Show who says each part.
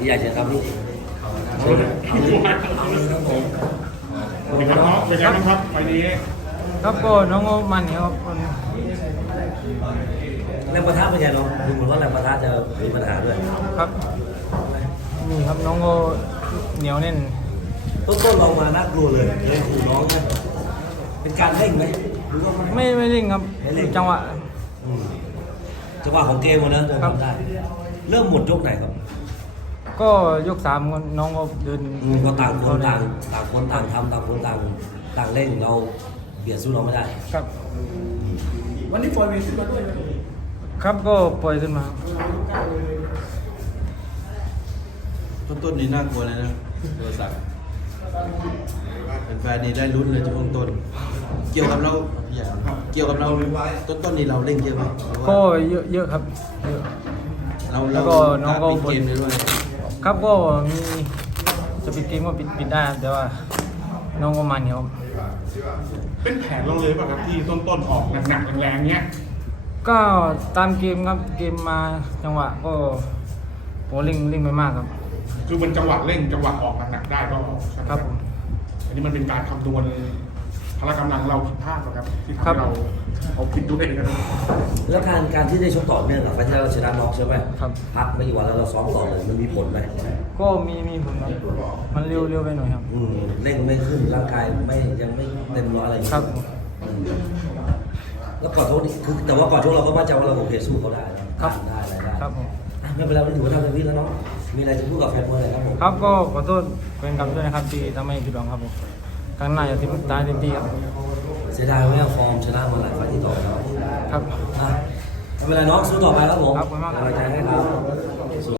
Speaker 1: พี่ใหญ่เชิญครับพี่
Speaker 2: เป็นไงน้องเป็นไงบ้างครับไฟนี้
Speaker 3: ครับก็น้องโอมันครับ
Speaker 1: แรงประทะเป็นไงน้องดูเหมือนว่าแรงประทะจะมีปัญหาด้วย
Speaker 3: ครับนี่ครับน้องโอเหนียวแน่น
Speaker 1: ต้นลองมาน่ากลัวเลยเลยขู่น้องนะเป็นการเร่งไหมหรือว่า
Speaker 3: ไม่เร่งครับ
Speaker 1: ไม่เร่ง
Speaker 3: จังหวะ
Speaker 1: อืมจังหวะของเกมวันนั้นจะทำได้เริ่มหมดยกไหนครับ
Speaker 3: ก็ยก3น้องโอเดิน
Speaker 1: ก็ต่างคนต่างคนต่างทำต่างคนต่างเร่งเราเบียดสู้น้องไม่ได้
Speaker 3: ครับ
Speaker 2: วันนี้ปล่อยเวทีมาด้วย
Speaker 3: ครับก็ปล่อยขึ้นมา
Speaker 4: ต้นนี้น่ากลัวเลยนะโทรศัพท์แฟนๆนี่ได้ลุ้นเลยช่วงต้น เกี่ยวกับเราพี่ใหญ่เกี่ยวกับเราต้นนี้เราเล่นเยอะไหม
Speaker 3: ก็เยอะครับเยอะ
Speaker 4: เรา
Speaker 3: แล้วก็น้องก็
Speaker 4: ปิดเกมเลยด้วย
Speaker 3: ครับก็มีจะปิดเกมก็ปิดได้ครับแต่ว่าน้องโอมันครับ
Speaker 2: เป็นแผนเราเลยป่ะครับที่ต้นออกหนักๆแรงๆเนี้ย
Speaker 3: ก็ตามเกมครับเกมมาจังหวะก็โหเร่งไปมากครับ
Speaker 2: คือมันจังหวะเร่งจังหวะออกหนักๆได้ก็ออกใช่ไหม
Speaker 3: ครับผม
Speaker 2: อันนี้มันเป็นการคำนวณพละกำลังเราผิดพลาดนะครับที่ทำ
Speaker 3: ครั
Speaker 2: ให้
Speaker 3: บ
Speaker 2: เราเอาผิดด้วยนะครับ
Speaker 1: แล้วการที่ได้ชกต่อเนื่องอะไฟล์ที่แล้วเราชนะน้องใช่ไหม
Speaker 3: ครับ
Speaker 1: พักไม่กี่วันแล้วเราซ้อมต่อเลยมันมีผลไหม
Speaker 3: ก็มีผลครับมันเร็วไปหน่อยครับ
Speaker 1: เร่งไม่ขึ้นร่างกายยังไม่เต็มร้อยอะไรอย่าง
Speaker 3: ครั
Speaker 1: เงี้
Speaker 3: บ
Speaker 1: ยแล้วก่อนชกนี่คือแต่ว่าก่อนชกเราก็มั่นใจว่าเราโอเคสู้เขาได้นะครับ ได้อะไรได้
Speaker 3: ครับผม
Speaker 1: อ่ะไม่เป็นไรวันนี้ถือว่าทำเต็มที่แล้วเนาะมีอะไรจะพูดกับแฟนบอลเลยครับผม
Speaker 3: ครับก็ขอโทษแฟนคลับด้วยนะครับที่ทำให้ผิดหวังครับผมครั้งหน้าจะทำตายเต็มที่ครับ
Speaker 1: เสียดายว่าฟอร์มชนะมาหลายไฟล์ที่ต่อแล้ว
Speaker 3: ครับ
Speaker 1: อ่ะไม่เป็นไรน้องสู้ต่อไปครับผม
Speaker 3: ครับขอบคุณมากครับ
Speaker 1: กำลังใจให้ครับ